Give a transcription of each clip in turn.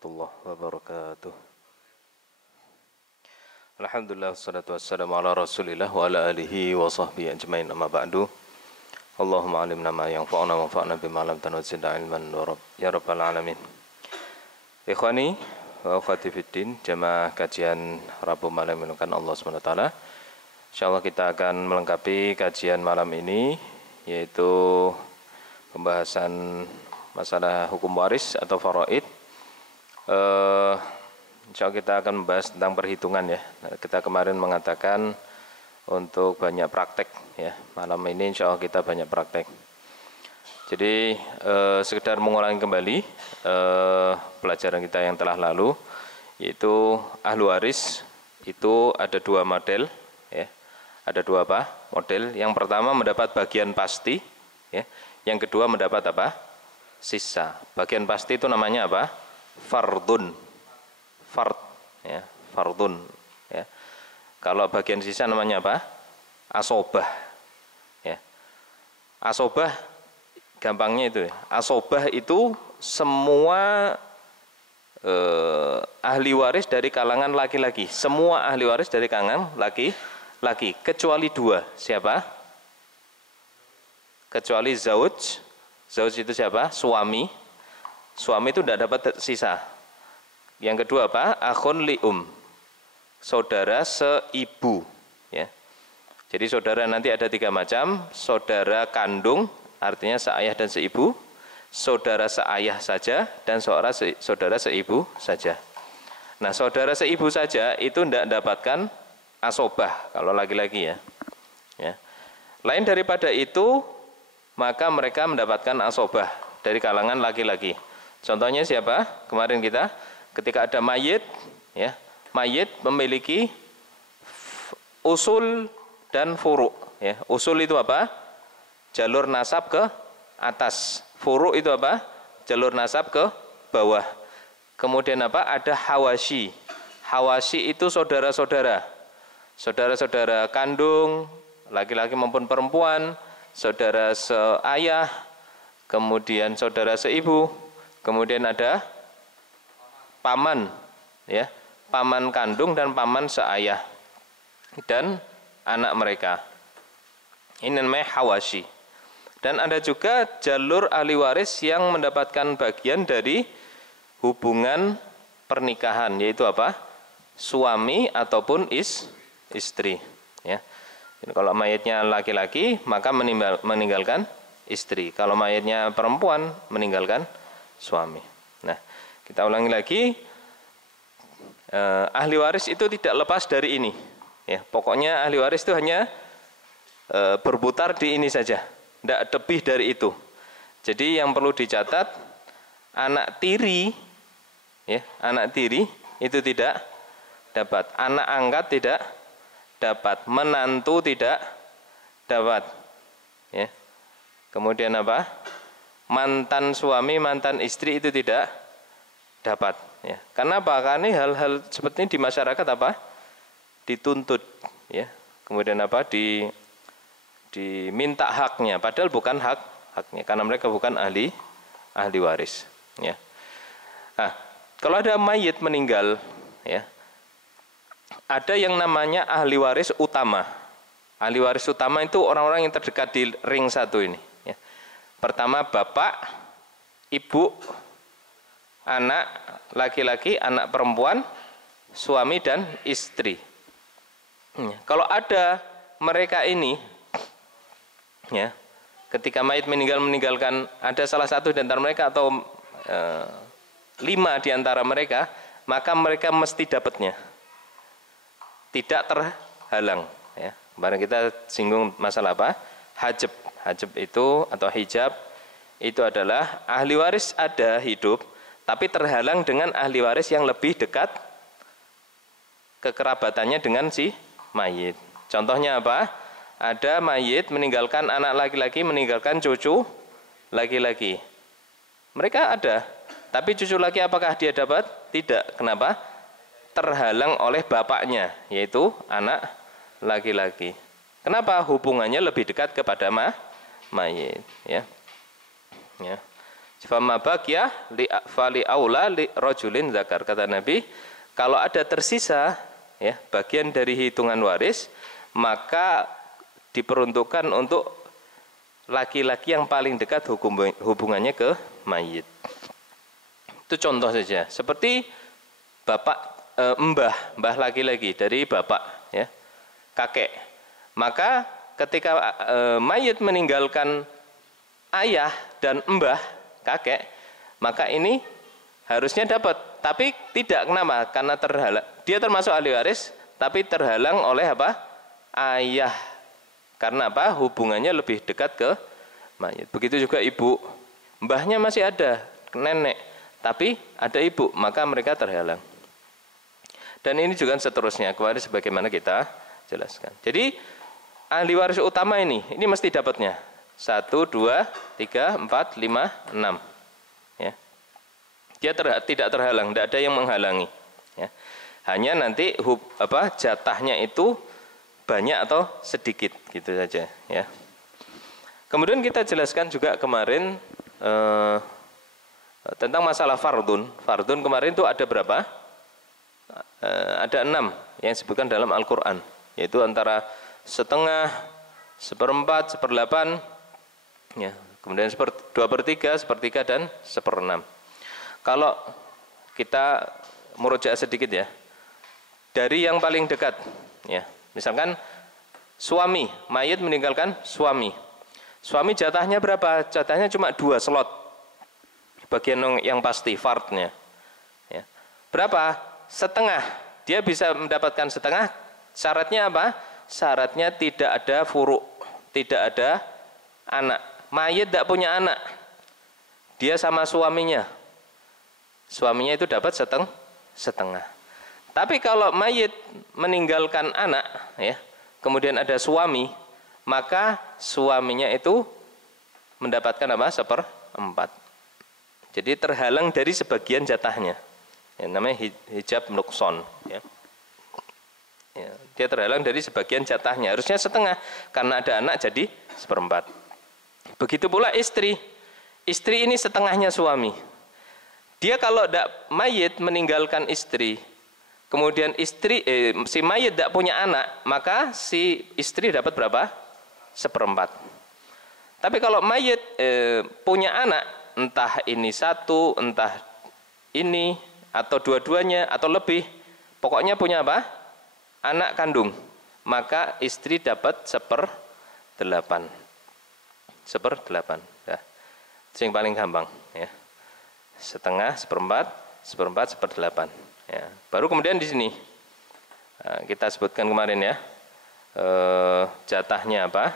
warahmatullahi wabarakatuh. Alhamdulillah wassalatu wassalamu ala Rasulillah wa ala alihi wa sahbihi ajmain, amma ba'du. Allahumma alimna ma yanfa'una wa anfa'na bima 'allamtana wa zidna ilman ya rabbal alamin. Ikhwani wa akhwati fiddin, jamaah kajian Rabu malam menukan Allah Subhanahu wa taala. Insyaallah kita akan melengkapi kajian malam ini, yaitu pembahasan masalah hukum waris atau faraid. Insyaallah kita akan membahas tentang perhitungan ya. Kita kemarin mengatakan untuk banyak praktek ya. Malam ini insyaallah kita banyak praktek. Jadi sekedar mengulangi kembali pelajaran kita yang telah lalu, yaitu ahli waris itu ada dua model ya. Ada dua model. Yang pertama mendapat bagian pasti ya. Yang kedua mendapat sisa. Bagian pasti itu namanya fardun. Ya, fardun ya. Kalau bagian sisa namanya asobah ya. Asobah gampangnya itu ya. Asobah itu semua ahli waris dari kalangan laki-laki. Semua ahli waris dari kalangan laki-laki kecuali dua. Siapa? Kecuali zauj. Zauj itu siapa? Suami. Suami itu tidak dapat sisa. Yang kedua akhun li'um, saudara seibu ya. Jadi saudara nanti ada tiga macam: saudara kandung, artinya seayah dan seibu; saudara seayah saja; dan saudara seibu saja. Nah, saudara seibu saja itu tidak dapatkan asobah kalau laki-laki ya. Lain daripada itu, maka mereka mendapatkan asobah dari kalangan laki-laki. Contohnya siapa? Kemarin kita ketika ada mayit ya, mayit memiliki usul dan furu ya. Usul itu jalur nasab ke atas. Furu itu jalur nasab ke bawah. Kemudian ada hawashi. Hawashi itu saudara-saudara, saudara-saudara kandung laki-laki maupun perempuan, saudara seayah, kemudian saudara seibu, kemudian ada paman ya, paman kandung dan paman seayah dan anak mereka. Ini namanya hawashi. Dan ada juga jalur ahli waris yang mendapatkan bagian dari hubungan pernikahan, yaitu suami ataupun istri ya. Jadi kalau mayatnya laki-laki maka meninggalkan istri, kalau mayatnya perempuan meninggalkan suami. Nah, kita ulangi lagi, ahli waris itu tidak lepas dari ini ya. Pokoknya ahli waris itu hanya berputar di ini saja, tidak lebih dari itu. Jadi yang perlu dicatat, anak tiri ya, anak tiri itu tidak dapat, anak angkat tidak dapat, menantu tidak dapat ya. Kemudian mantan suami, mantan istri itu tidak dapat ya. Karena karena hal-hal seperti ini di masyarakat dituntut ya. Kemudian diminta haknya, padahal bukan haknya, karena mereka bukan ahli waris ya. Nah, kalau ada mayit meninggal ya, ada yang namanya ahli waris utama. Ahli waris utama itu orang-orang yang terdekat di ring satu ini ya. Pertama bapak, ibu, anak laki-laki, anak perempuan, suami dan istri. Kalau ada mereka ini ya, ketika mayit meninggalkan ada salah satu di antara mereka atau 5 di antara mereka, maka mereka mesti dapatnya, tidak terhalang ya. Kemarin kita singgung masalah hajab. Hajab itu atau hijab itu adalah ahli waris ada hidup, tapi terhalang dengan ahli waris yang lebih dekat kekerabatannya dengan si mayit. Contohnya ada mayit meninggalkan anak laki-laki, meninggalkan cucu laki-laki. Mereka ada, tapi cucu laki apakah dia dapat? Tidak. Kenapa? Terhalang oleh bapaknya, yaitu anak laki-laki. Kenapa? Hubungannya lebih dekat kepada mayit ya. Fama baqiyah li fali aula li rajulin zakar. Kata Nabi, kalau ada tersisa ya bagian dari hitungan waris, maka diperuntukkan untuk laki-laki yang paling dekat hubungannya ke mayit. Itu contoh saja. Seperti bapak mbah laki-laki dari bapak ya, kakek. Maka ketika mayit meninggalkan ayah dan mbah kakek, maka ini harusnya dapat, tapi tidak. Kenapa? Karena terhalang, dia termasuk ahli waris, tapi terhalang oleh apa? Ayah. Karena apa? Hubungannya lebih dekat ke mayit. Begitu juga ibu, mbahnya masih ada, nenek, tapi ada ibu, maka mereka terhalang. Dan ini juga seterusnya, kemarin sebagaimana kita jelaskan. Jadi ahli waris utama ini mesti dapatnya 1, 2, 3, 4, 5, 6 ya. Dia tidak terhalang, tidak ada yang menghalangi ya. Hanya nanti jatahnya itu banyak atau sedikit gitu saja ya. Kemudian kita jelaskan juga kemarin tentang masalah fardun. Fardun kemarin itu ada berapa? Ada 6 yang disebutkan dalam Al-Quran, yaitu antara setengah, 1/4, 1/8 ya, kemudian 2/3, 1/3 dan 1/6. Kalau kita murojaah sedikit ya, dari yang paling dekat ya, misalkan suami, mayit meninggalkan suami. Suami jatahnya berapa? Jatahnya cuma 2 slot. Bagian yang pasti fardnya. Ya. Berapa? Setengah. Dia bisa mendapatkan setengah. Syaratnya apa? Syaratnya tidak ada furuk, tidak ada anak. Mayit tidak punya anak, dia sama suaminya. Suaminya itu dapat setengah. Tapi kalau mayit meninggalkan anak, ya, kemudian ada suami, maka suaminya itu mendapatkan apa? 1/4. Jadi terhalang dari sebagian jatahnya. Yang namanya hijab nukson. Ya. Ya, dia terhalang dari sebagian jatahnya. Harusnya setengah, karena ada anak jadi 1/4. Begitu pula istri. Istri ini setengahnya suami. Dia kalau mayit meninggalkan istri, kemudian si mayit tidak punya anak, maka si istri dapat berapa? 1/4. Tapi kalau mayit punya anak, entah ini 1, entah ini, atau dua-duanya, atau lebih, pokoknya punya apa? Anak kandung, maka istri dapat 1/8. 1/8. Nah, itu yang paling gampang ya. Setengah, 1/4, 1/4, 1/8 ya. Baru kemudian di sini kita sebutkan kemarin ya, jatahnya apa?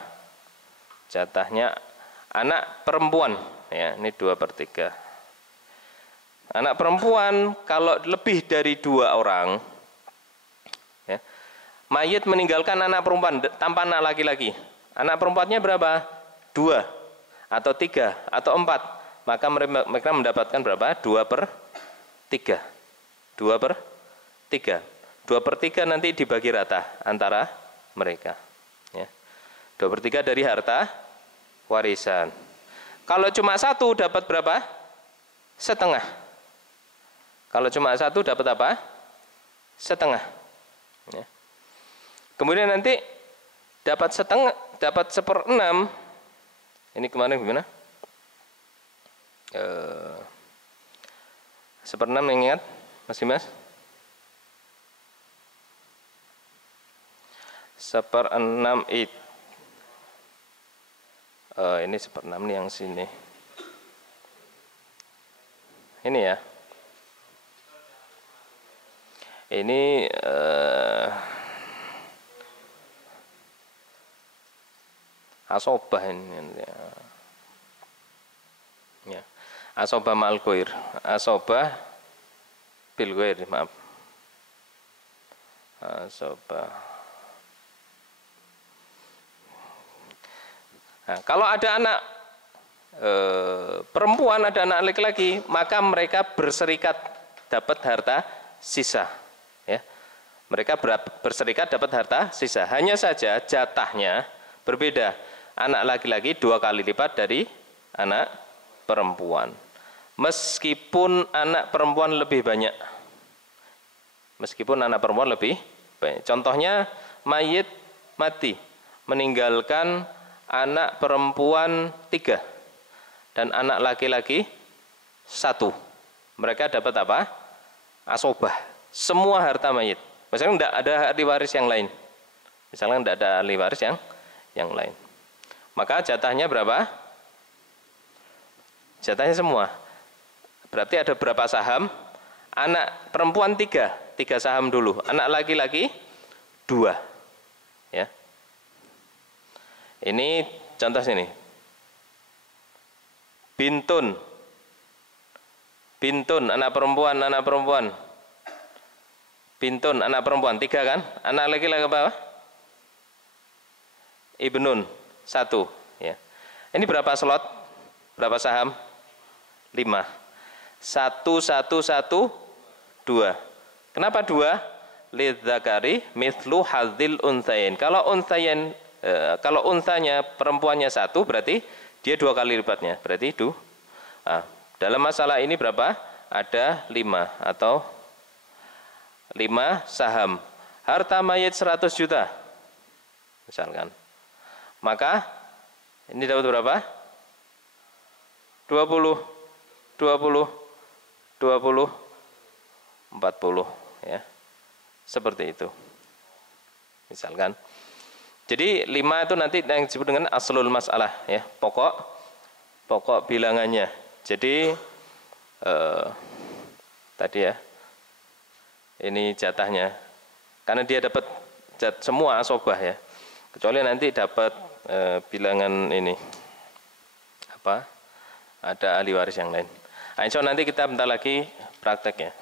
Jatahnya anak perempuan ya, ini 2/3. Anak perempuan kalau lebih dari 2 orang ya, mayit meninggalkan anak perempuan tanpa anak laki-laki, anak perempuannya berapa? 2 atau 3 atau 4, maka mereka mendapatkan berapa? 2/3. 2/3. 2/3 nanti dibagi rata antara mereka ya. 2/3 dari harta warisan. Kalau cuma 1 dapat berapa? Setengah. Kalau cuma 1 dapat apa? Setengah ya. Kemudian nanti dapat setengah, dapat 1/6. Ini kemarin gimana? 1/6 ingat? Masih mas? 1/6 itu. Ini 1/6 nih yang sini. Ini ya. Ini asobah ini ya. Asobah ma'al ghair. Asobah bil ghair, maaf. Asobah. Nah, kalau ada anak perempuan, ada anak laki-laki, maka mereka berserikat dapat harta sisa ya. Mereka berserikat dapat harta sisa. Hanya saja jatahnya berbeda. Anak laki-laki 2 kali lipat dari anak perempuan. meskipun anak perempuan lebih banyak. Meskipun anak perempuan lebih banyak. Contohnya mayit mati meninggalkan anak perempuan 3 dan anak laki-laki 1. Mereka dapat apa? Asobah. Semua harta mayit. Misalnya tidak ada ahli waris yang lain. Misalnya tidak ada ahli waris yang lain. Maka jatahnya berapa? Jatahnya semua. Berarti ada berapa saham? Anak perempuan 3 saham dulu. Anak laki-laki 2. Ya. Ini contoh sini. Bintun, anak perempuan. Bintun, anak perempuan 3 kan? Anak laki-laki apa? Ibnun 1. Ya. Ini berapa slot? Berapa saham? 5. 1, 1, 1, 2. Kenapa 2? Lidzakari mithlu hadzil unthayain. Kalau unsanya perempuannya 1 berarti dia 2 kali lipatnya. Berarti itu. Dalam masalah ini berapa? Ada 5 atau 5 saham. Harta mayit 100 juta. Misalkan. Maka ini dapat berapa? 20, 40 ya. Seperti itu. Misalkan. Jadi 5 itu nanti yang disebut dengan aslul masalah ya, pokok bilangannya. Jadi tadi ya. Ini jatahnya. Karena dia dapat semua asobah ya. Kecuali nanti dapat bilangan ini. Apa? Ada ahli waris yang lain. Nah, insya Allah nanti kita bentar lagi praktek ya.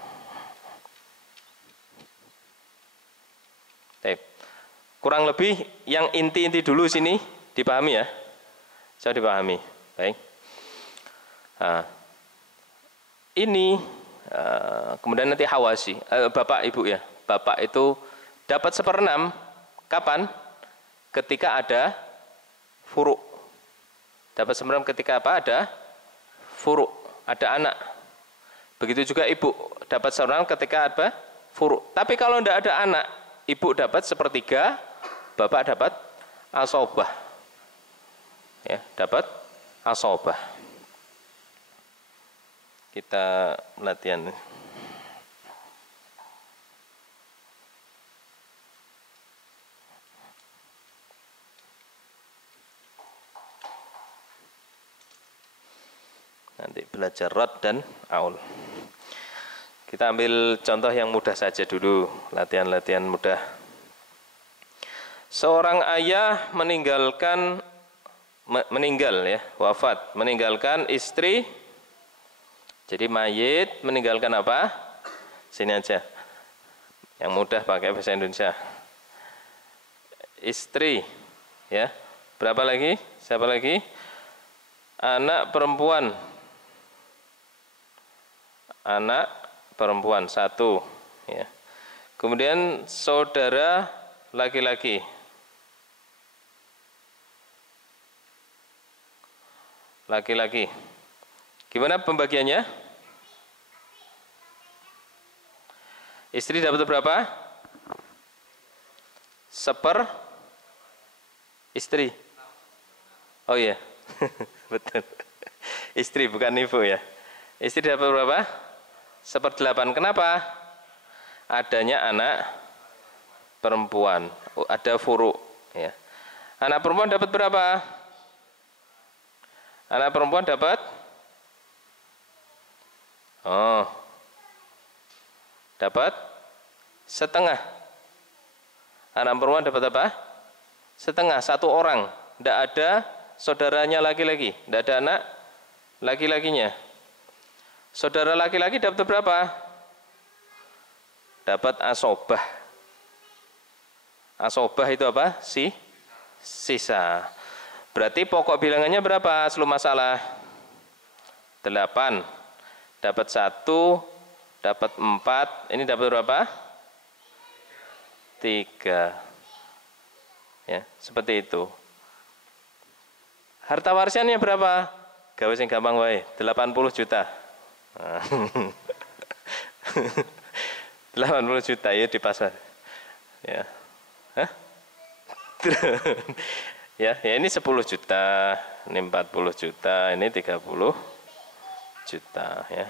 Kurang lebih yang inti-inti dulu sini dipahami ya. Saya dipahami. Baik. Nah, ini kemudian nanti hawasi, bapak ibu ya. Bapak itu dapat 1/6 kapan? Ketika ada furuk. Dapat 1/6 ketika apa? Ada furuk, ada anak. Begitu juga ibu dapat 1/6 ketika apa? Furuk. Tapi kalau tidak ada anak, ibu dapat 1/3, bapak dapat asobah. Ya, dapat asobah. Kita latihan. Nanti belajar rad dan aul. Kita ambil contoh yang mudah saja dulu, latihan-latihan mudah. Seorang ayah meninggal ya, wafat, meninggalkan istri. Jadi mayit meninggalkan apa? Sini aja. Yang mudah pakai bahasa Indonesia. Istri, ya. Berapa lagi? Siapa lagi? Anak perempuan. Anak perempuan 1, ya. Kemudian saudara laki-laki. Laki-laki. Gimana pembagiannya? Istri dapat berapa? 1/4 istri. Oh iya. Betul. Istri bukan ibu ya. Istri dapat berapa? 1/8. Kenapa? Adanya anak perempuan, ada furuk ya. Anak perempuan dapat berapa? Anak perempuan dapat dapat 1/2. Anak perempuan dapat apa? 1/2, 1 orang. Tidak ada saudaranya laki-laki, tidak ada anak laki-lakinya. Saudara laki-laki dapat berapa? Dapat asobah. Asobah itu apa? Sisa. Berarti pokok bilangannya berapa? Aslu masalah 8. Dapat 1, dapat 4. Ini dapat berapa? 3. Ya, seperti itu. Harta warisannya berapa? Gawe sing gampang wae, 80 juta. 80 juta ya di pasar. Ya. Hah? Ya ini 10 juta, ini 40 juta, ini 30 juta ya.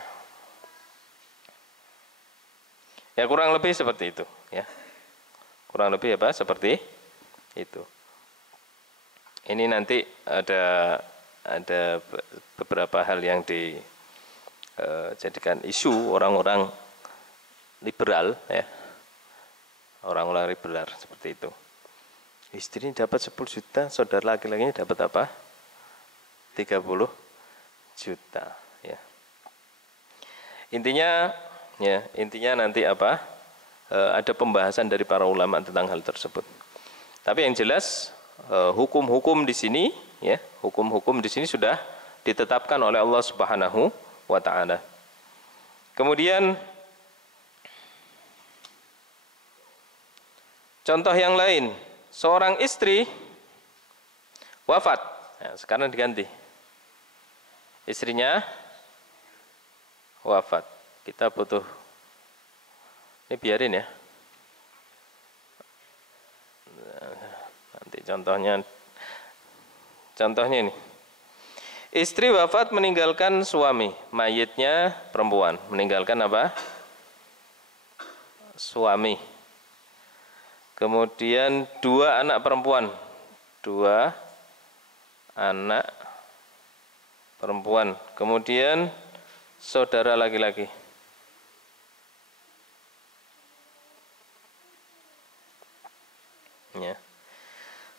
Ya kurang lebih seperti itu ya. Kurang lebih apa? Seperti itu. Ini nanti ada beberapa hal yang dijadikan isu orang-orang liberal ya. Orang-orang liberal seperti itu. Istri dapat 10 juta, saudara laki-lakinya dapat apa? 30 juta ya. Intinya nanti apa? Ada pembahasan dari para ulama tentang hal tersebut. Tapi yang jelas hukum-hukum di sini ya, hukum-hukum di sini sudah ditetapkan oleh Allah Subhanahu wa taala. Kemudian contoh yang lain, seorang istri wafat. Nah, sekarang diganti. Istrinya wafat. Kita butuh, ini biarin ya. Nanti contohnya ini. Istri wafat meninggalkan suami, mayitnya perempuan. Meninggalkan apa? Suami. Kemudian 2 anak perempuan. 2 anak perempuan. Kemudian saudara laki-laki. Ya.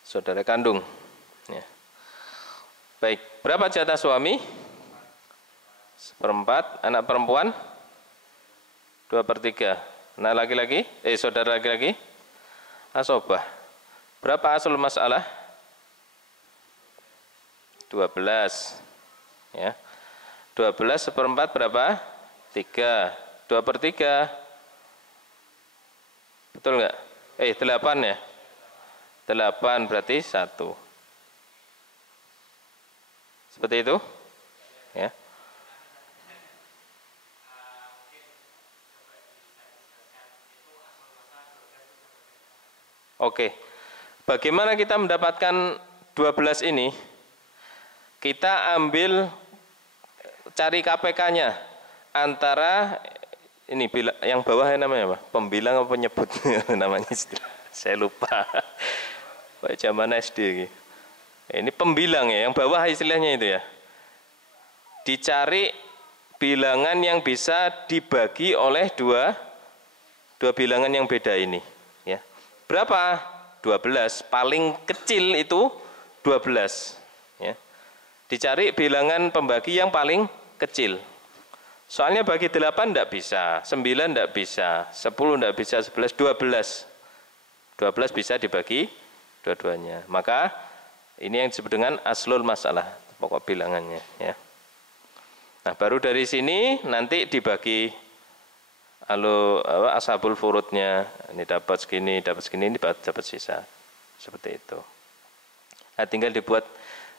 Saudara kandung. Ya. Baik, berapa jatah suami? 1/4, anak perempuan 2/3. Anak laki-laki, saudara laki-laki asobah. Berapa asal masalah? 12. Ya. 12 1/4 berapa? 3. 2/3. Betul enggak? 8 ya. 8 berarti 1. Seperti itu? Ya. Oke. Bagaimana kita mendapatkan 12 ini? Kita ambil cari KPK-nya antara ini yang bawah namanya apa? Pembilang apa penyebut namanya istilah. Saya lupa. Kayak zaman SD gitu. Ini pembilang ya, yang bawah istilahnya itu ya. Dicari bilangan yang bisa dibagi oleh dua bilangan yang beda ini ya. Berapa? 12. Paling kecil itu 12 ya. Dicari bilangan pembagi yang paling kecil. Soalnya bagi 8 tidak bisa, 9 tidak bisa, 10 tidak bisa, 11, 12. 12 bisa dibagi dua-duanya. Maka ini yang disebut dengan aslul masalah, pokok bilangannya ya. Nah, baru dari sini nanti dibagi ashabul furudnya. Ini dapat segini, ini dapat sisa. Seperti itu. Nah, tinggal dibuat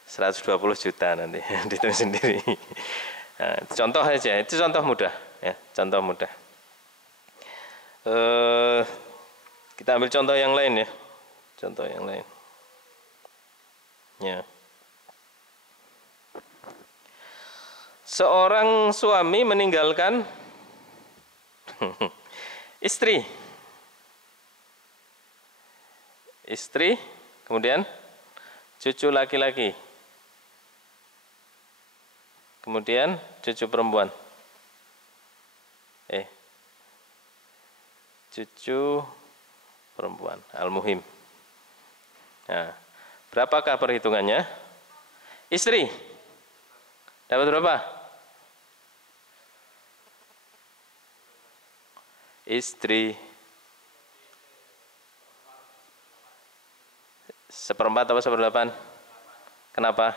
120 juta nanti ditulis sendiri. Nah, contoh aja, itu contoh mudah ya, contoh mudah. Kita ambil contoh yang lain ya. Contoh yang lain. Ya. Seorang suami meninggalkan istri. Istri, kemudian cucu laki-laki. Kemudian cucu perempuan. Cucu perempuan, al-muhim. Nah, berapakah perhitungannya? Istri dapat berapa? Istri 1/4 atau 1/8? Kenapa?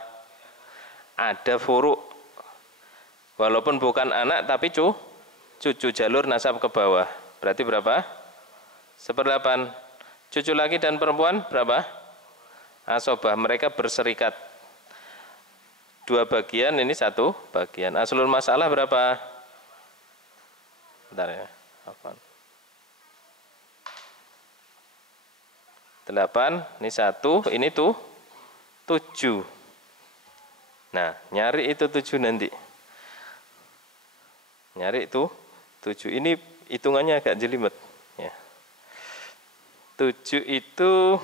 Ada furuk. Walaupun bukan anak tapi cucu jalur nasab ke bawah. Berarti berapa? 1/8. Cucu laki dan perempuan berapa? Asobah, mereka berserikat. 2 bagian, ini 1 bagian. Aslul masalah berapa? Bentar ya. 8, ini 1, ini tuh 7. Nah, nyari itu 7 nanti. Nyari itu 7. Ini hitungannya agak jelimet ya. 7 itu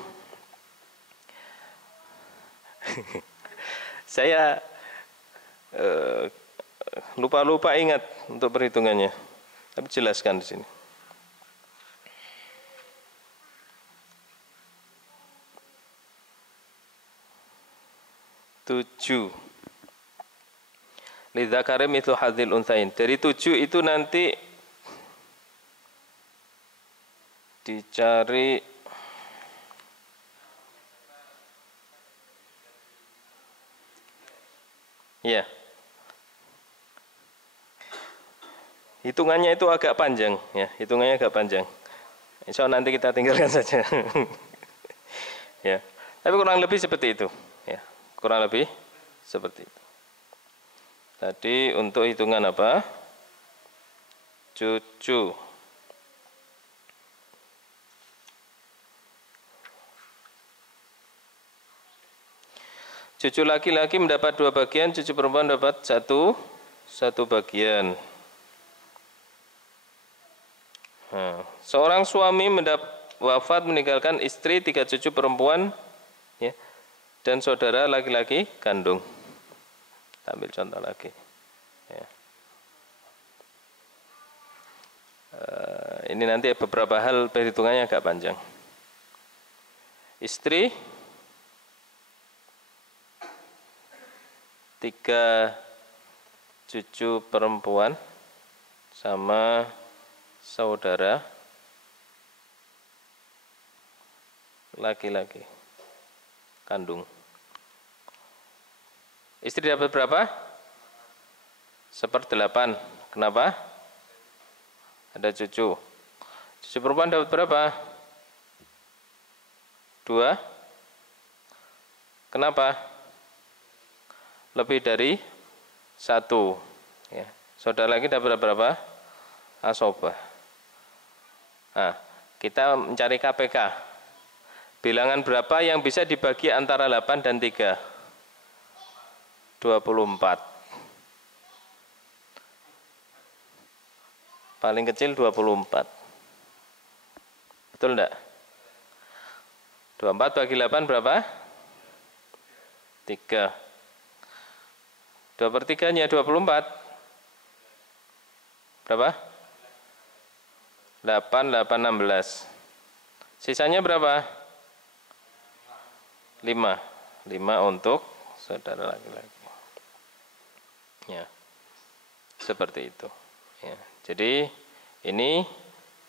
saya lupa ingat untuk perhitungannya. Tapi jelaskan di sini. 7. Lidzakari mithlu hadzil untsain. Dari 7 itu nanti dicari ya. Hitungannya itu agak panjang ya, hitungannya agak panjang. Insya Allah nanti kita tinggalkan saja. Ya. Tapi kurang lebih seperti itu ya. Kurang lebih seperti itu. Tadi untuk hitungan apa? Cucu. Cucu laki-laki mendapat 2 bagian, cucu perempuan dapat satu bagian. Nah, seorang suami wafat meninggalkan istri, 3 cucu perempuan ya, dan saudara laki-laki kandung. Kita ambil contoh lagi ya. Ini nanti beberapa hal perhitungannya agak panjang. Istri 3 cucu perempuan sama saudara laki-laki kandung. Istri dapat berapa? 1/8. Kenapa? Ada cucu. Cucu perempuan dapat berapa? 2. Kenapa? Lebih dari 1. Ya. Saudara lagi dapat berapa? Asobah. Nah, kita mencari KPK. Bilangan berapa yang bisa dibagi antara 8 dan 3? 24. Paling kecil 24. Betul enggak? 24 bagi 8 berapa? 3. 2/3-nya 24. Berapa? 8, 16. Sisanya berapa? 5. 5 untuk saudara laki-laki. Ya. Seperti itu. Ya. Jadi ini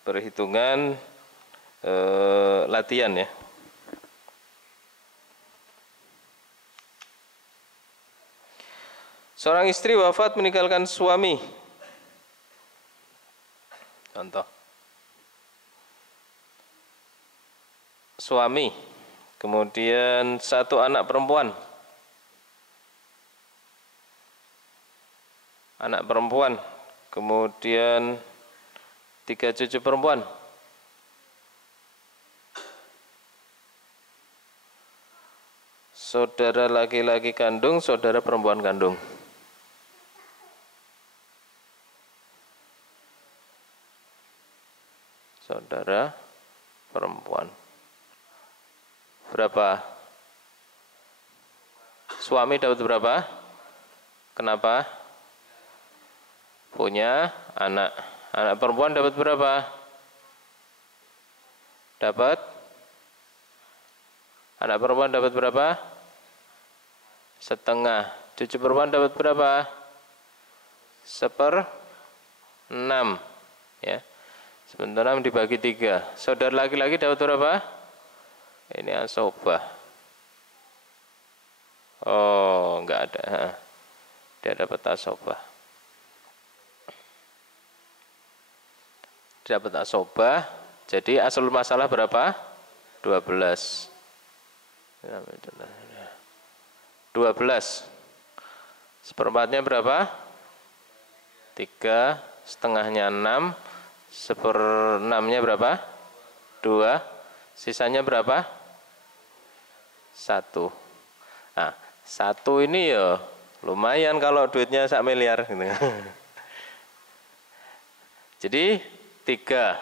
perhitungan latihan ya. Seorang istri wafat meninggalkan suami. Contoh. Suami, kemudian 1 anak perempuan. Anak perempuan, kemudian 3 cucu perempuan. Saudara laki-laki kandung, saudara perempuan kandung. Saudara perempuan. Berapa? Suami dapat berapa? Kenapa? Punya anak. Anak perempuan dapat berapa? Dapat? Anak perempuan dapat berapa? Setengah. Cucu perempuan dapat berapa? 1/6. Ya. Sementara 6 dibagi 3. Saudara laki-laki dapat berapa? Ini asobah. Oh, enggak ada. Dia dapat asobah. Dia dapat asobah. Jadi asal masalah berapa? 12. 12. 1/4-nya berapa? 3 setengahnya 6, 1/6-nya berapa? 2, sisanya berapa? 1. Nah, 1 ini ya lumayan kalau duitnya 1 miliar gitu. Jadi 3,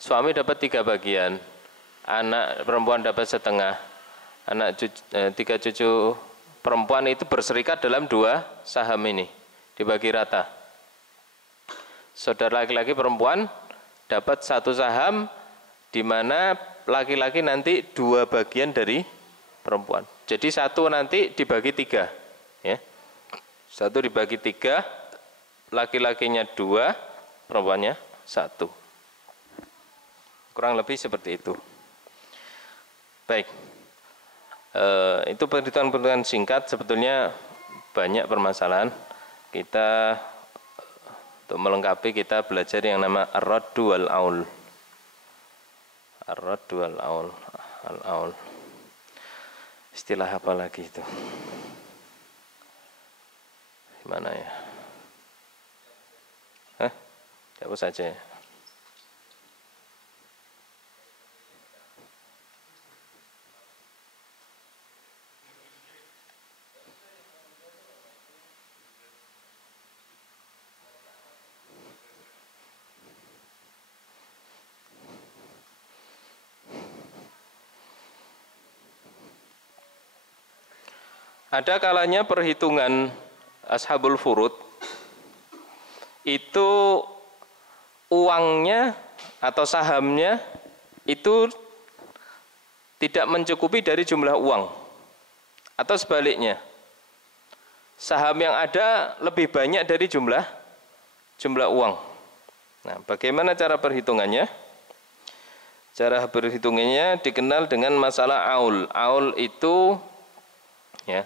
suami dapat 3 bagian, anak perempuan dapat setengah, 3 cucu perempuan itu berserikat dalam 2 saham ini, dibagi rata. Saudara laki-laki perempuan dapat 1 saham, di mana laki-laki nanti 2 bagian dari perempuan. Jadi 1 nanti dibagi 3, ya. 1 dibagi 3, laki-lakinya 2, perempuannya 1. Kurang lebih seperti itu. Baik, itu perhitungan-perhitungan singkat. Sebetulnya banyak permasalahan. Kita untuk melengkapi kita belajar yang nama ar-raddu wal aul. Ar-raddu wal aul. Al-aul. Istilah apa lagi itu? Gimana ya? Hapus saja. Ada kalanya perhitungan ashabul furud itu uangnya atau sahamnya itu tidak mencukupi dari jumlah uang, atau sebaliknya saham yang ada lebih banyak dari jumlah uang. Nah, bagaimana cara perhitungannya? Cara perhitungannya dikenal dengan masalah aul. Aul itu ya,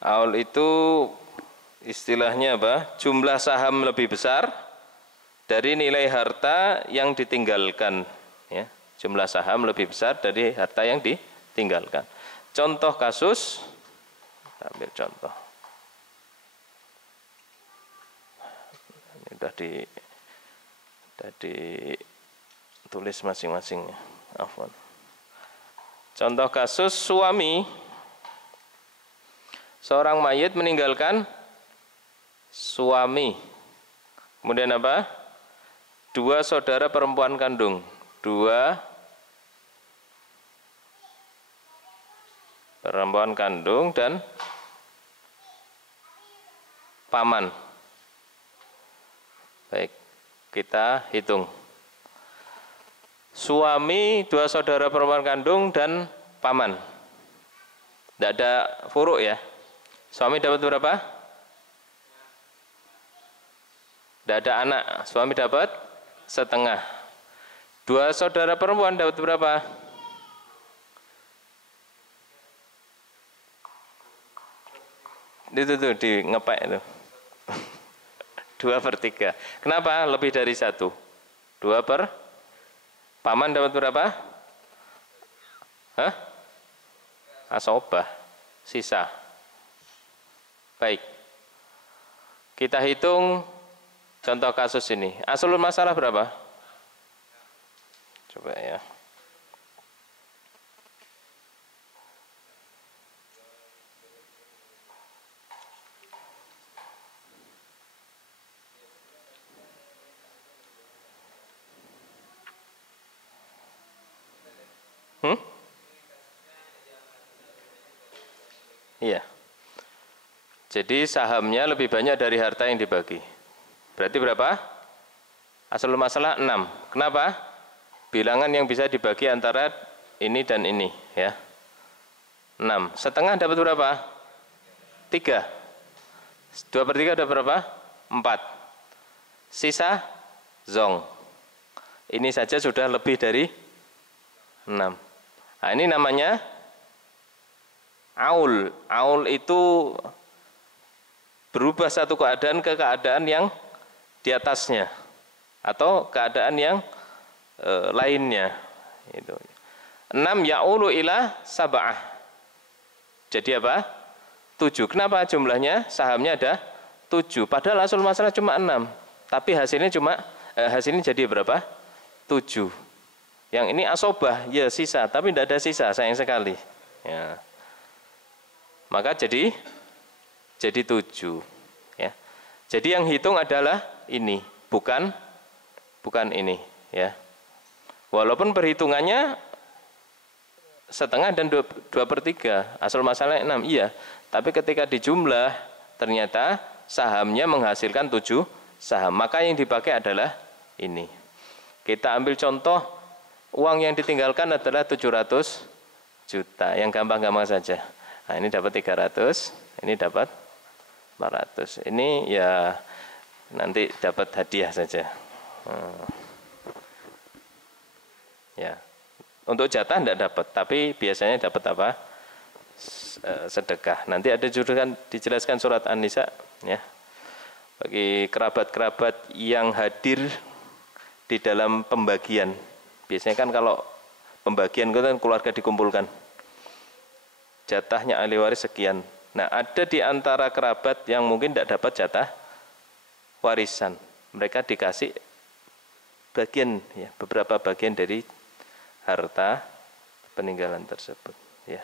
aul itu istilahnya apa? Jumlah saham lebih besar dari nilai harta yang ditinggalkan, ya. Jumlah saham lebih besar dari harta yang ditinggalkan. Contoh kasus, ambil contoh. Ini sudah ditulis masing-masing. Afwan. Contoh kasus suami, seorang mayit meninggalkan suami. Kemudian apa? 2 saudara perempuan kandung. 2 perempuan kandung dan paman. Baik, kita hitung. Suami, 2 saudara perempuan kandung dan paman. Tidak ada furuk ya. Suami dapat berapa? Tidak ada anak. Suami dapat setengah. 2 saudara perempuan dapat berapa? Itu tuh di ngepek itu. 2/3. Kenapa? Lebih dari 1. 2 per. Paman dapat berapa? Hah? Asobah. Sisa. Baik. Kita hitung contoh kasus ini. Aslul masalah berapa? Coba ya. Iya. Jadi sahamnya lebih banyak dari harta yang dibagi. Berarti berapa? Aslul masalah 6. Kenapa? Bilangan yang bisa dibagi antara ini dan ini, ya. 6. Setengah dapat berapa? 3. 2/3 dapat berapa? 4. Sisa zong. Ini saja sudah lebih dari 6. Nah, ini namanya aul. Aul itu berubah satu keadaan ke keadaan yang di atasnya atau keadaan yang lainnya. Itu. 6 ya'ulu ila sab'ah. Jadi apa? 7. Kenapa jumlahnya? Sahamnya ada 7. Padahal asul masalah cuma 6. Tapi hasilnya jadi berapa? 7. Yang ini asobah, ya sisa, tapi tidak ada sisa, sayang sekali. Ya. Maka jadi 7. Ya. Jadi yang hitung adalah ini, bukan ini. Ya. Walaupun perhitungannya setengah dan 2/3, asal masalahnya 6, iya. Tapi ketika dijumlah, ternyata sahamnya menghasilkan 7 saham. Maka yang dipakai adalah ini. Kita ambil contoh, uang yang ditinggalkan adalah 700 juta. Yang gampang-gampang saja. Nah, ini dapat 300, ini dapat 400. Ini ya nanti dapat hadiah saja. Ya. Untuk jatah tidak dapat, tapi biasanya dapat apa? Sedekah. Nanti ada jurusan dijelaskan surat An-Nisa, ya. Bagi kerabat-kerabat yang hadir di dalam pembagian. Biasanya kan kalau pembagian itu kan keluarga dikumpulkan. Jatahnya ahli waris sekian. Nah, ada di antara kerabat yang mungkin tidak dapat jatah warisan. Mereka dikasih bagian, ya, beberapa bagian dari harta peninggalan tersebut, ya.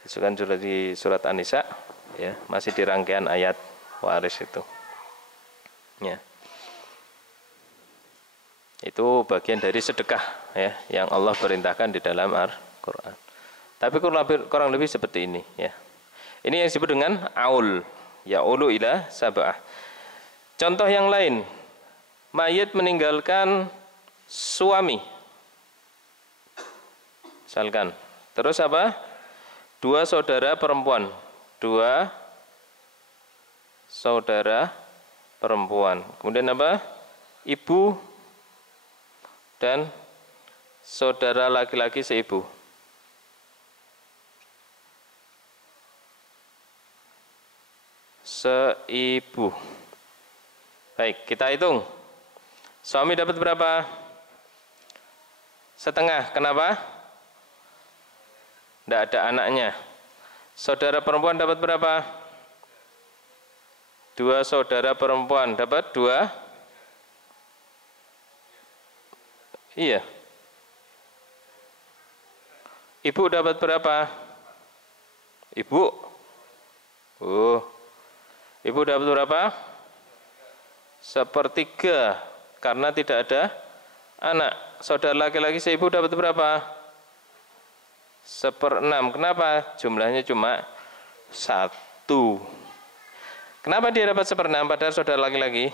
Itu kan sudah di surat An-Nisa, ya, masih di rangkaian ayat waris itu, ya. Itu bagian dari sedekah, ya, yang Allah perintahkan di dalam Al-Quran. Tapi kurang lebih seperti ini, ya. Ini yang disebut dengan aul, ya'ulu ila sab'ah. Contoh yang lain, mayit meninggalkan suami. Misalkan, terus apa? 2 saudara perempuan. 2 saudara perempuan. Kemudian apa? Ibu dan saudara laki-laki seibu. Seibu. Baik, kita hitung. Suami dapat berapa? Setengah. Kenapa? Tidak ada anaknya. Saudara perempuan dapat berapa? 2 saudara perempuan dapat 2. Iya. Ibu dapat berapa? Ibu. Ibu dapat berapa? 1/3, karena tidak ada anak. Saudara laki-laki seibu dapat berapa? 1/6. Kenapa? Jumlahnya cuma 1. Kenapa dia dapat 1/6 padahal saudara laki-laki?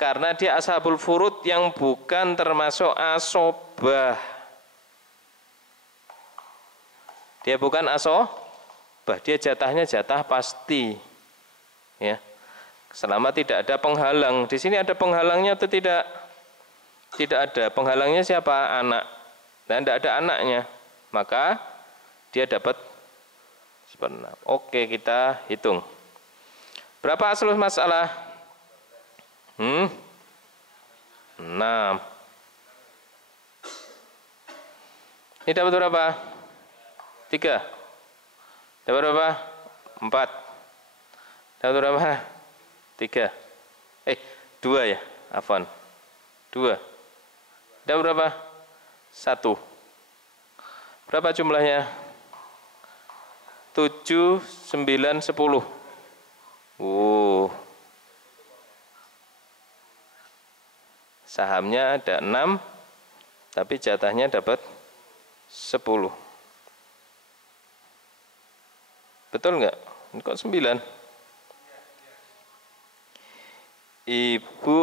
Karena dia ashabul furud yang bukan termasuk asobah. Dia bukan asobah, dia jatahnya jatah pasti. Ya. Selama tidak ada penghalang. Di sini ada penghalangnya atau tidak? Tidak ada. Penghalangnya siapa? Anak. Dan tidak ada anaknya, maka dia dapat 1/6. Oke, kita hitung. Berapa asal masalah? 6. Ini dapat berapa? 3. Dapat berapa? 4. Dapat berapa? 3. 2 ya, afwan. 2. Dapat berapa? 1. Berapa jumlahnya? 7, 9, 10. Sahamnya ada 6, tapi jatahnya dapat 10. Betul nggak? Ini kok 9? Ibu,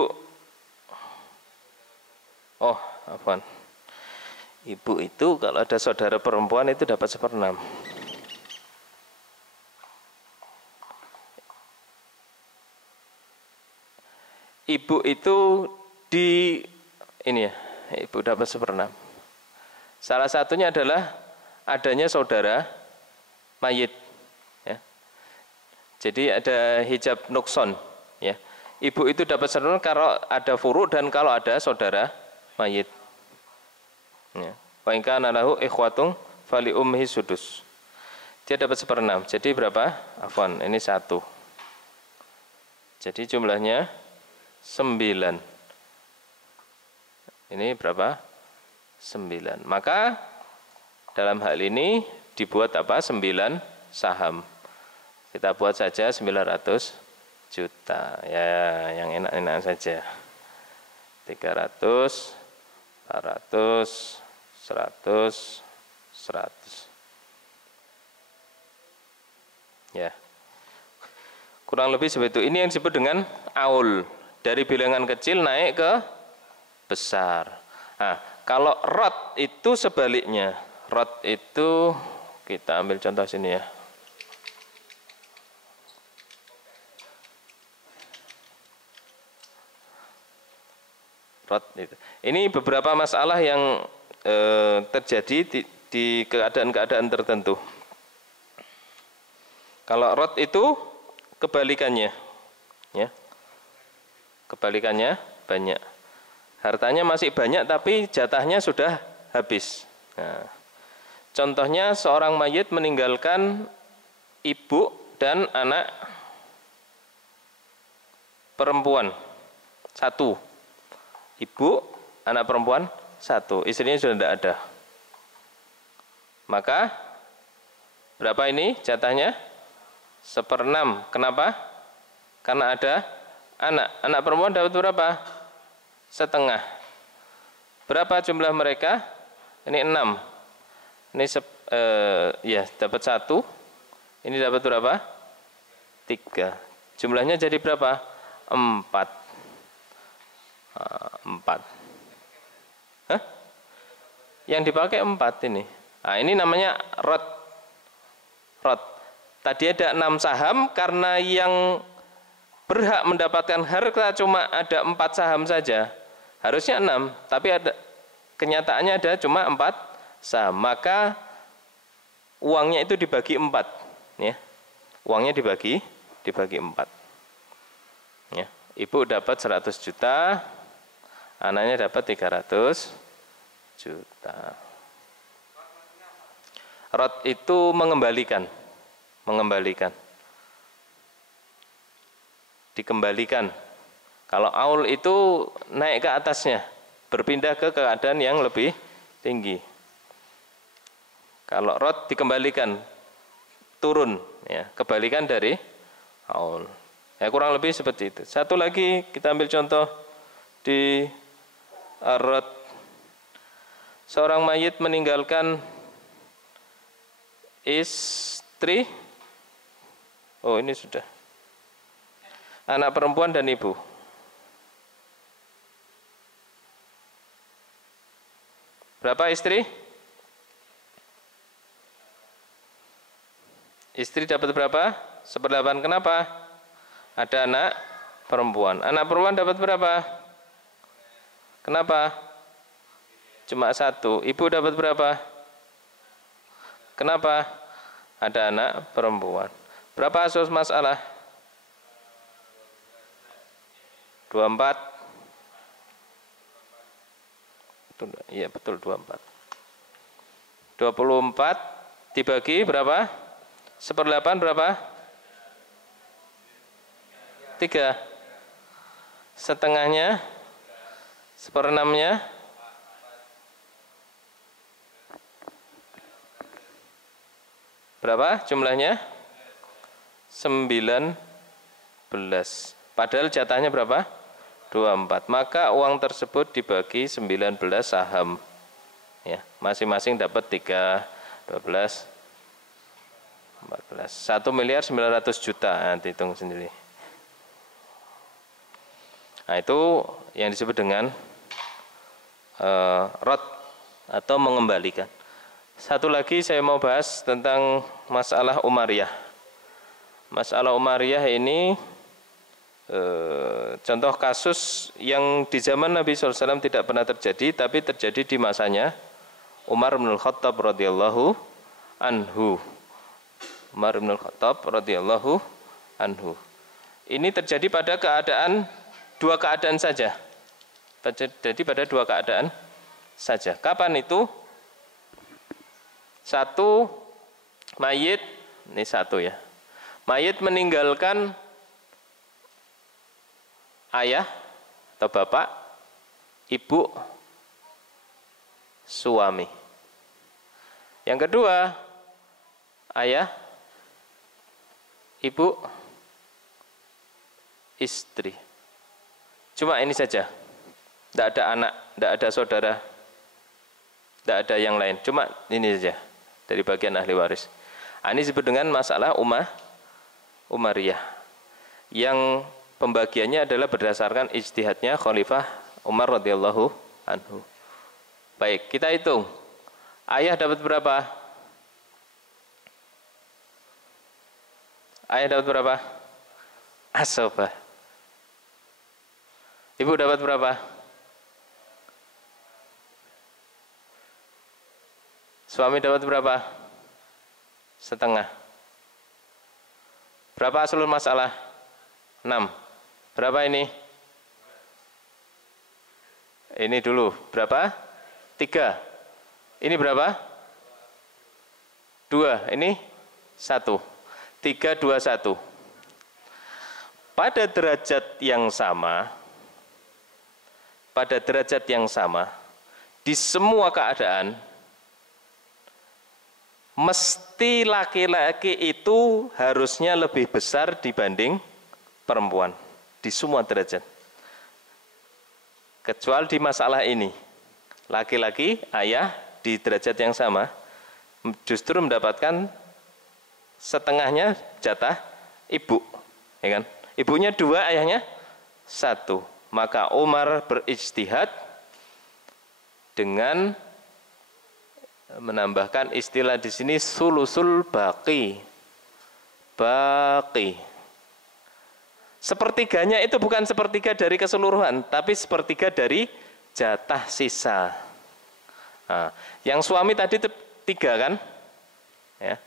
afwan. Ibu itu kalau ada saudara perempuan itu dapat 1/6. Ibu itu ibu dapat 1/6. Salah satunya adalah adanya saudara mayit. Ya. Jadi ada hijab nukson. Ya. Ibu itu dapat 1/6 kalau ada furu dan kalau ada saudara mayit. Ya. Wa in kana lahu ikhwatung fali ummihi sudus. Dia dapat 1/6. Jadi berapa? Afwan, ini 1. Jadi jumlahnya 9. Ini berapa? 9. Maka dalam hal ini dibuat apa? 9 saham. Kita buat saja 900 juta. Ya, yang enak-enak saja. 300, 400, 100, 100. Ya. Kurang lebih seperti itu. Ini yang disebut dengan aul. Dari bilangan kecil naik ke besar. Nah, kalau rot itu sebaliknya. Rot itu kita ambil contoh sini ya. Rot itu. Ini beberapa masalah yang terjadi di keadaan-keadaan tertentu. Kalau rot itu kebalikannya, ya, kebalikannya banyak. Hartanya masih banyak tapi jatahnya sudah habis. Nah, contohnya seorang mayit meninggalkan ibu dan anak perempuan 1. Ibu, anak perempuan 1. Istrinya sudah tidak ada. Maka berapa ini jatahnya? 1/6. Kenapa? Karena ada anak. Anak perempuan dapat berapa? 1/2. Berapa jumlah mereka? Ini 6. Ini ya dapat 1. Ini dapat berapa? 3. Jumlahnya jadi berapa? 4. 4. Hah? Yang dipakai 4 ini. Nah, ini namanya rot. Rot. Tadi ada 6 saham, karena yang berhak mendapatkan harta cuma ada 4 saham saja. Harusnya 6, tapi kenyataannya ada cuma 4 saham. Maka uangnya itu dibagi 4, ya. Uangnya dibagi 4. Ya. Ibu dapat 100 juta, anaknya dapat 300 juta. Rot itu mengembalikan. Dikembalikan. Kalau aul itu naik ke atasnya, berpindah ke keadaan yang lebih tinggi. Kalau rot dikembalikan, turun, ya, kebalikan dari aul. Ya, kurang lebih seperti itu. Satu lagi kita ambil contoh di rot. Seorang mayit meninggalkan istri. Oh, ini sudah. Anak perempuan dan ibu. Berapa istri? Istri dapat berapa? 1/8. Kenapa? Ada anak perempuan. Anak perempuan dapat berapa? Kenapa? Cuma 1. Ibu dapat berapa? Kenapa? Ada anak perempuan. Berapa asas masalah? 24. Betul, iya betul 24. 24 dibagi berapa? 1/8 berapa? 3. Setengahnya? 1/6-nya? Berapa jumlahnya? 19. Padahal jatahnya berapa? 24. Maka uang tersebut dibagi 19 saham. Ya, masing-masing dapat 3, 12, 14. 1.900.000.000. Nanti hitung sendiri. Nah, itu yang disebut dengan rot atau mengembalikan. Satu lagi saya mau bahas tentang masalah Umariyah. Masalah Umariyah ini contoh kasus yang di zaman Nabi SAW tidak pernah terjadi, tapi terjadi di masanya Umar bin Khattab radhiyallahu anhu. Umar bin Khattab radhiyallahu anhu. Ini terjadi pada dua keadaan saja. Terjadi pada 2 keadaan saja. Kapan itu? Satu, mayit, ini 1 ya. Mayit meninggalkan ayah atau bapak, ibu, suami. Yang kedua, ayah, ibu, istri. Cuma ini saja. Tidak ada anak, tidak ada saudara, tidak ada yang lain. Cuma ini saja dari bagian ahli waris. Ini disebut dengan masalah umariyah. Yang pembagiannya adalah berdasarkan ijtihadnya Khalifah Umar radhiyallahu anhu. Baik, kita hitung. Ayah dapat berapa? Ayah dapat berapa? Asobah. Ibu dapat berapa? Suami dapat berapa? Setengah. Berapa aslul masalah? 6. Berapa ini? Ini dulu. Berapa? 3. Ini berapa? 2. Ini 1. 3, 2, 1. Pada derajat yang sama, di semua keadaan, mesti laki-laki itu harusnya lebih besar dibanding perempuan di semua derajat. Kecuali di masalah ini, laki-laki ayah di derajat yang sama justru mendapatkan setengahnya jatah ibu, ya kan? Ibunya 2, ayahnya 1. Maka Umar berijtihad dengan menambahkan istilah di sini sulusul baqi. Sepertiganya itu bukan sepertiga dari keseluruhan, tapi sepertiga dari jatah sisa. Nah, yang suami tadi 3 kan? Ya.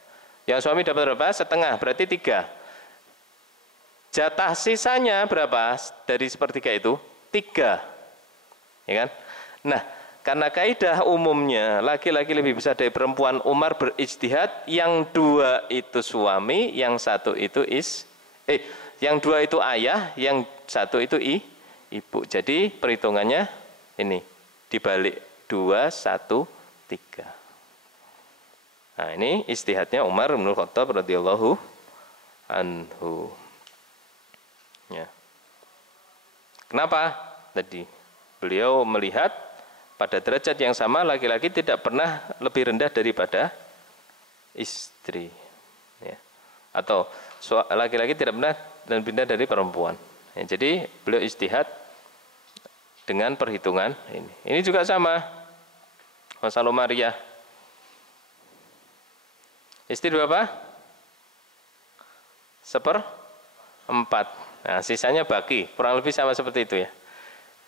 Yang suami dapat berapa? Setengah, berarti 3. Jatah sisanya berapa dari sepertiga itu? 3. Ya kan? Nah, karena kaidah umumnya laki-laki lebih besar dari perempuan, Umar berijtihad, yang 2 itu suami, yang 1 itu yang 2 itu ayah, yang 1 itu ibu. Jadi perhitungannya ini dibalik 2, 1, 3. Nah, ini ijtihadnya Umar bin Khattab radhiyallahu anhu. Ya. Kenapa? Tadi beliau melihat pada derajat yang sama laki-laki tidak pernah lebih rendah daripada istri, ya. Atau laki-laki tidak pernah dan rendah dari perempuan. Ya, jadi beliau ijtihad dengan perhitungan ini. Ini juga sama masalah Maria. Istri berapa? 1/4. Nah, sisanya baki, kurang lebih sama seperti itu ya.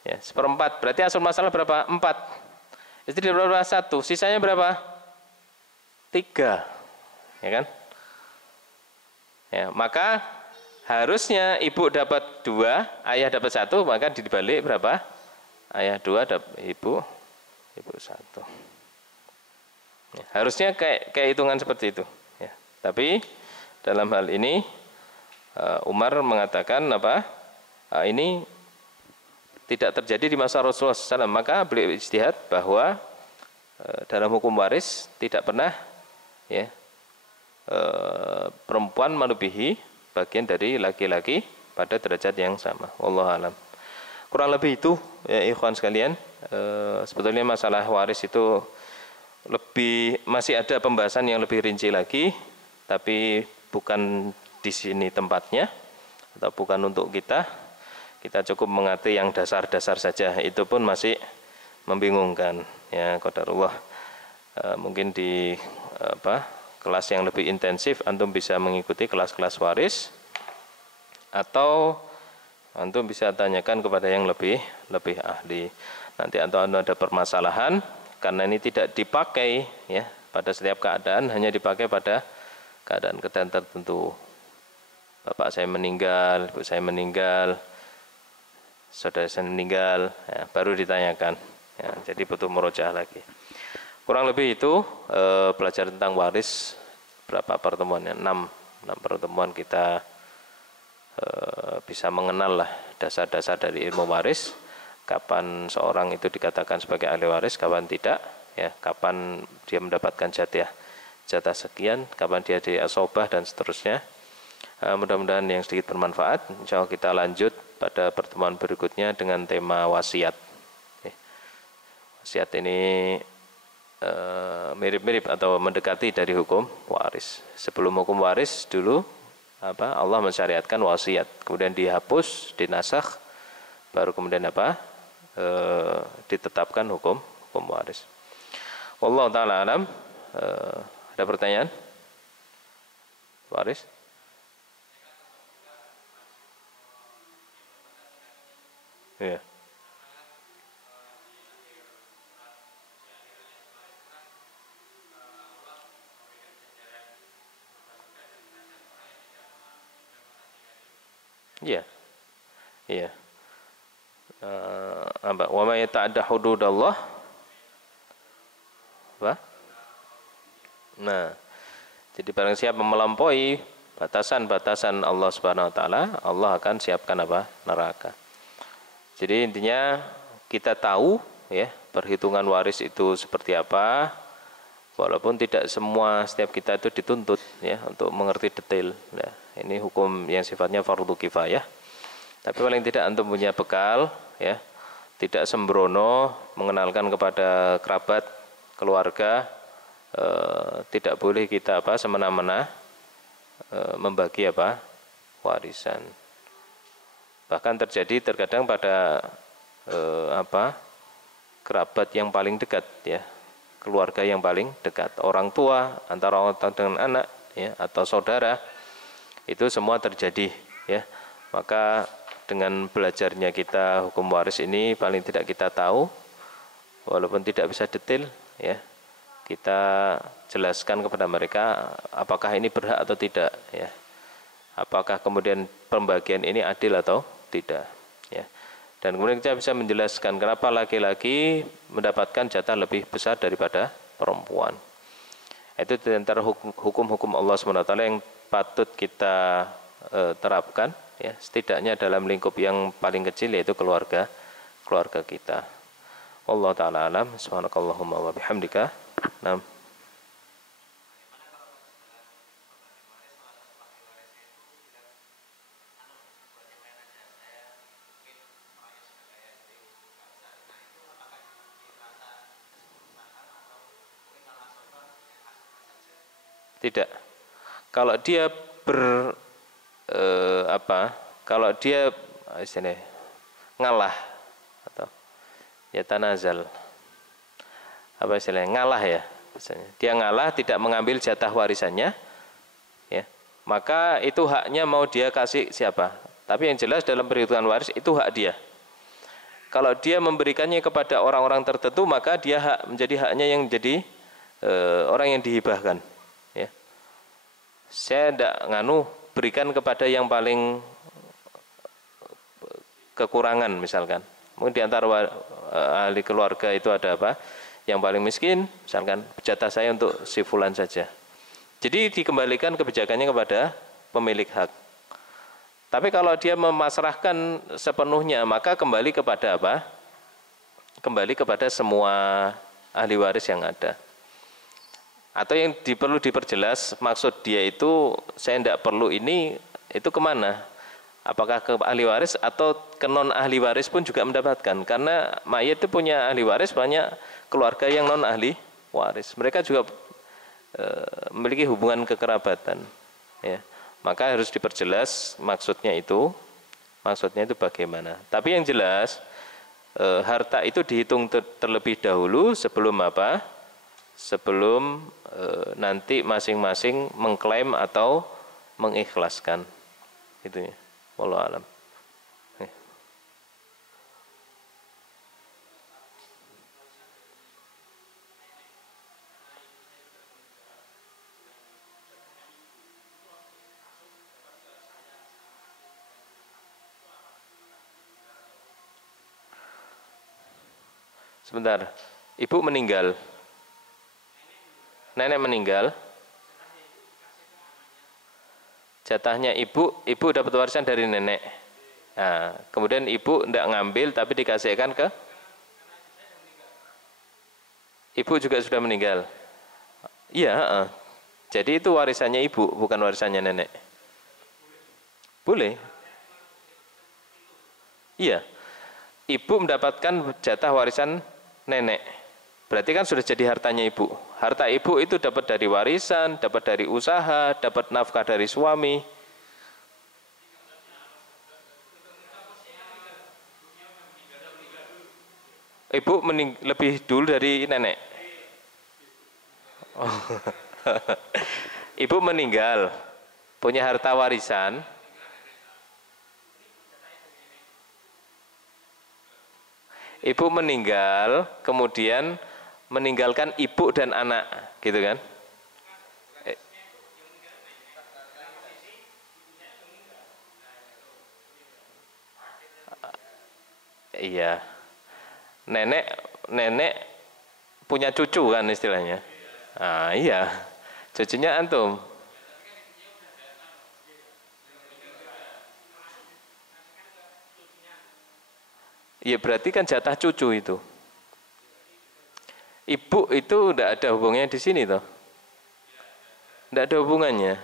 Ya, 1/4. Berarti asal masalah berapa? 4. Istri berapa? 1. Sisanya berapa? 3. Ya kan? Ya, maka harusnya ibu dapat 2, ayah dapat 1, maka dibalik berapa? Ayah 2 dapat ibu 1. Ya, harusnya kayak hitungan seperti itu. Ya. Tapi dalam hal ini Umar mengatakan apa? Ini tidak terjadi di masa Rasulullah SAW, maka beliau ijtihad bahwa dalam hukum waris tidak pernah ya perempuan melebihi bagian dari laki-laki pada derajat yang sama. Wallahu alam. Kurang lebih itu ya ikhwan sekalian. Sebetulnya masalah waris itu masih ada pembahasan yang lebih rinci lagi, tapi bukan di sini tempatnya atau bukan untuk kita. Kita cukup mengerti yang dasar-dasar saja, itu pun masih membingungkan ya qadarullah. Mungkin di kelas yang lebih intensif antum bisa mengikuti kelas-kelas waris, atau antum bisa tanyakan kepada yang lebih ahli. Nanti atau ada permasalahan karena ini tidak dipakai ya pada setiap keadaan, hanya dipakai pada keadaan-keadaan tertentu. Bapak saya meninggal, ibu saya meninggal, saudara saya meninggal, ya, baru ditanyakan. Ya, jadi butuh murojaah lagi. Kurang lebih itu belajar tentang waris berapa pertemuannya? 6 pertemuan kita bisa mengenal lah dasar-dasar dari ilmu waris, kapan seorang itu dikatakan sebagai ahli waris, kapan tidak, ya, kapan dia mendapatkan jatah sekian, kapan dia diasobah dan seterusnya. Mudah-mudahan yang sedikit bermanfaat. Insya Allah kita lanjut pada pertemuan berikutnya dengan tema wasiat. Wasiat ini mirip-mirip atau mendekati dari hukum waris. Sebelum hukum waris dulu Allah mensyariatkan wasiat, kemudian dihapus, dinasakh, baru kemudian ditetapkan hukum waris. Wallahu taala alam. Ada pertanyaan? Waris? Ya. Iya. Iya. Wa may yata'adda hududallah. Apa? Nah, jadi barang siapa melampaui batasan-batasan Allah Subhanahu wa taala, Allah akan siapkan neraka. Jadi intinya kita tahu ya perhitungan waris itu seperti apa, walaupun tidak semua setiap kita itu dituntut ya untuk mengerti detail. Nah, ini hukum yang sifatnya fardu kifayah. Tapi paling tidak antum punya bekal ya, tidak sembrono mengenalkan kepada kerabat, keluarga, tidak boleh kita semena-mena membagi warisan. Bahkan terjadi terkadang pada kerabat yang paling dekat ya, keluarga yang paling dekat, orang tua, antara orang tua dengan anak ya, atau saudara, itu semua terjadi ya. Maka dengan belajarnya kita hukum waris ini paling tidak kita tahu, walaupun tidak bisa detail ya, kita jelaskan kepada mereka apakah ini berhak atau tidak ya, apakah kemudian pembagian ini adil atau tidak ya. Dan kemudian kita bisa menjelaskan kenapa laki-laki mendapatkan jatah lebih besar daripada perempuan. Itu di antara hukum-hukum Allah SWT yang patut kita terapkan ya, setidaknya dalam lingkup yang paling kecil, yaitu keluarga kita. Wallahu taala alam. Subhanakallahumma wa bihamdika. Nah. Tidak. Kalau dia kalau dia ngalah atau ya tanazal, ngalah ya, misalnya dia ngalah tidak mengambil jatah warisannya ya, maka itu haknya mau dia kasih siapa, tapi yang jelas dalam perhitungan waris itu hak dia. Kalau dia memberikannya kepada orang-orang tertentu, maka dia menjadi haknya yang jadi orang yang dihibahkan ya. Saya tidak berikan kepada yang paling kekurangan misalkan. Mungkin di antara ahli keluarga itu ada yang paling miskin, misalkan jatah saya untuk si fulan saja. Jadi dikembalikan kebijakannya kepada pemilik hak. Tapi kalau dia memasrahkan sepenuhnya, maka kembali kepada Kembali kepada semua ahli waris yang ada. Atau yang perlu diperjelas, maksud dia itu saya tidak perlu ini, itu kemana? Apakah ke ahli waris atau ke non ahli waris pun juga mendapatkan? Karena mayat itu punya ahli waris, banyak keluarga yang non ahli waris. Mereka juga memiliki hubungan kekerabatan. Ya. Maka harus diperjelas maksudnya itu bagaimana. Tapi yang jelas harta itu dihitung terlebih dahulu sebelum sebelum nanti masing-masing mengklaim atau mengikhlaskan. Itu ya. Wallahu alam. Sebentar. Ibu meninggal. Nenek meninggal. jatahnya ibu dapat warisan dari nenek. Nah, kemudian ibu tidak ngambil tapi dikasihkan ke ibu juga sudah meninggal. Iya, jadi itu warisannya ibu, bukan warisannya nenek. Boleh. Iya. Ibu mendapatkan jatah warisan nenek. Berarti kan sudah jadi hartanya ibu. Harta ibu itu dapat dari warisan, dapat dari usaha, dapat nafkah dari suami. Ibu lebih dulu dari nenek. Oh. Ibu meninggal, punya harta warisan. Ibu meninggal, kemudian meninggalkan ibu dan anak, gitu kan? Iya. Nenek punya cucu kan istilahnya. Ah iya, cucunya antum. Iya berarti kan jatah cucu itu. Ibu itu tidak ada hubungannya di sini toh. Tidak ada hubungannya.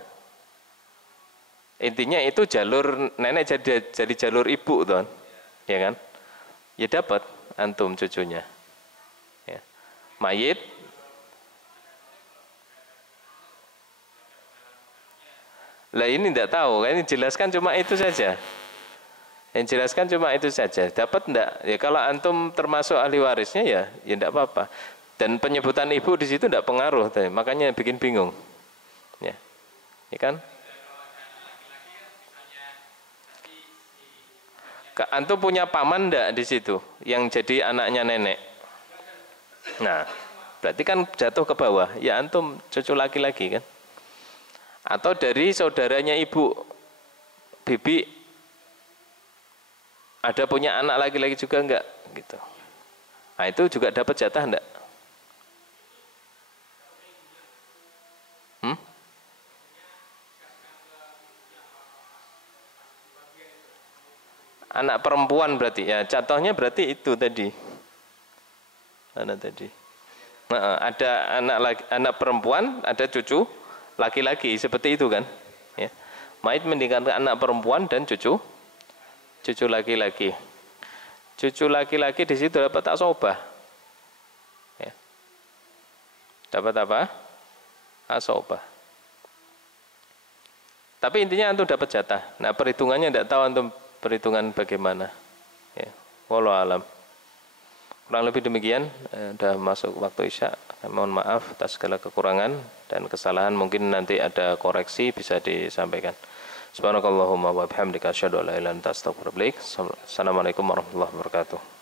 Intinya itu jalur nenek jadi jalur ibu toh, ya kan? Ya dapat antum cucunya. Ya. Mayit. Lah ini tidak tahu, ini jelaskan cuma itu saja. Yang jelaskan cuma itu saja. Dapat enggak? Ya kalau antum termasuk ahli warisnya ya enggak apa-apa. Dan penyebutan ibu di situ enggak pengaruh, makanya bikin bingung. Ya. Ya kan? Antum punya paman enggak di situ yang jadi anaknya nenek? Nah, berarti kan jatuh ke bawah. Ya antum cucu laki-laki kan? Atau dari saudaranya ibu, bibi ada punya anak laki-laki juga enggak gitu. Nah itu juga dapat jatah enggak? Anak perempuan berarti ya, contohnya berarti itu tadi. Anak tadi. Nah, ada anak perempuan, ada cucu laki-laki seperti itu kan? Ya. Mayit meninggalkan anak perempuan dan cucu laki-laki. Cucu laki-laki di situ dapat asobah. Ya. Dapat apa? Asobah. Tapi intinya antum dapat jatah. Nah perhitungannya tidak tahu antum perhitungan bagaimana. Ya. Wallahu alam. Kurang lebih demikian. Sudah masuk waktu Isya. Mohon maaf atas segala kekurangan dan kesalahan. Mungkin nanti ada koreksi bisa disampaikan. Subhanakallahumma wa bihamdika asyhadu an la ilaha illa anta astaghfiruka wa atubu ilaik. Assalamualaikum warahmatullahi wabarakatuh.